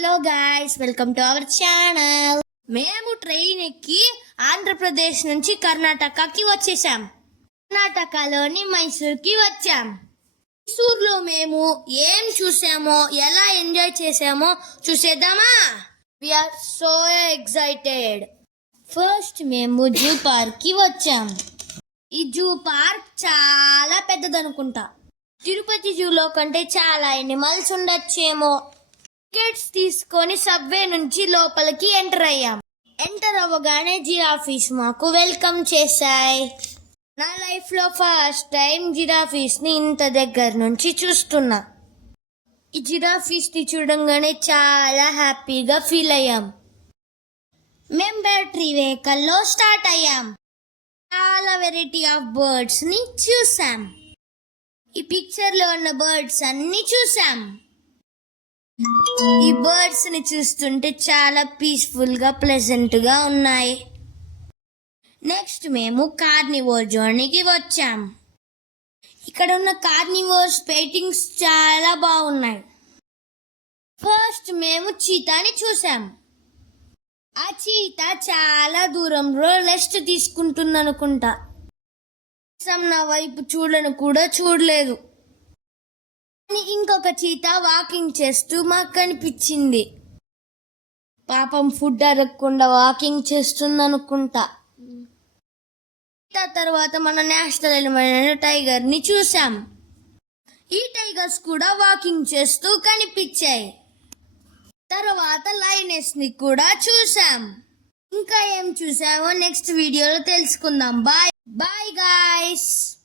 Hello guys, welcome to our channel. మేము train ఎక్కి ఆంధ్రప్రదేశ్ నుంచి కర్ణాటకకి వచ్చేసాం. కర్ణాటకలోని మైసూర్కి వచ్చాం. మైసూర్లో మేము ఏం చూసామో, ఎలా ఎంజాయ్ చేసామో చూసేద్దామా? We're so excited. ఫస్ట్ మేము జూ పార్క్కి వచ్చాం. ఈ జూ పార్క్ చాలా పెద్దదనుకుంటా. తిరుపతి జూలో కంటే చాలా ఎనిమల్స్ ఉండొచ్చేమో. టికెట్స్ తీసుకొని సబ్వే నుంచి లోపలికి ఎంటర్ అయ్యాం. ఎంటర్ అవ్వగానే జిరాఫీస్ మాకు వెల్కమ్ చేశాయి. నా లైఫ్లో ఫస్ట్ టైం జిరాఫీస్ని ఇంత దగ్గర నుంచి చూస్తున్నా. ఈ జిరాఫీస్ని చూడంగానే చాలా హ్యాపీగా ఫీల్ అయ్యాం. మేం బ్యాటరీ వెహికల్లో స్టార్ట్ అయ్యాం. చాలా వెరైటీ ఆఫ్ బర్డ్స్ని చూసాం. ఈ పిక్చర్లో ఉన్న బర్డ్స్ అన్ని చూసాం. ఈ బర్డ్స్ ని చూస్తుంటే చాలా పీస్ఫుల్ గా ప్లెజెంట్ గా ఉన్నాయి. నెక్స్ట్ మేము కార్నివోర్ జర్నీకి వచ్చాం. ఇక్కడ ఉన్న కార్నివోర్స్ పెయింటింగ్స్ చాలా బాగున్నాయి. ఫస్ట్ మేము చీతాని చూసాం. ఆ చీతా చాలా దూరంలో రెస్ట్ తీసుకుంటుందనుకుంటా. నా వైపు చూడను కూడా చూడలేదు. ఇంకొక చీతా వాకింగ్ చేస్తూ మాకు కనిపించింది. పాపం ఫుడ్ అడగకుండా వాకింగ్ చేస్తుందనుకుంటా. తర్వాత మన నేషనల్ ఎనిమల్ టైగర్ ని చూసాం. ఈ టైగర్స్ కూడా వాకింగ్ చేస్తూ కనిపించాయి. తర్వాత లయనెస్ ని కూడా చూసాం. ఇంకా ఏం చూసామో నెక్స్ట్ వీడియోలో తెలుసుకుందాం. Bye bye guys.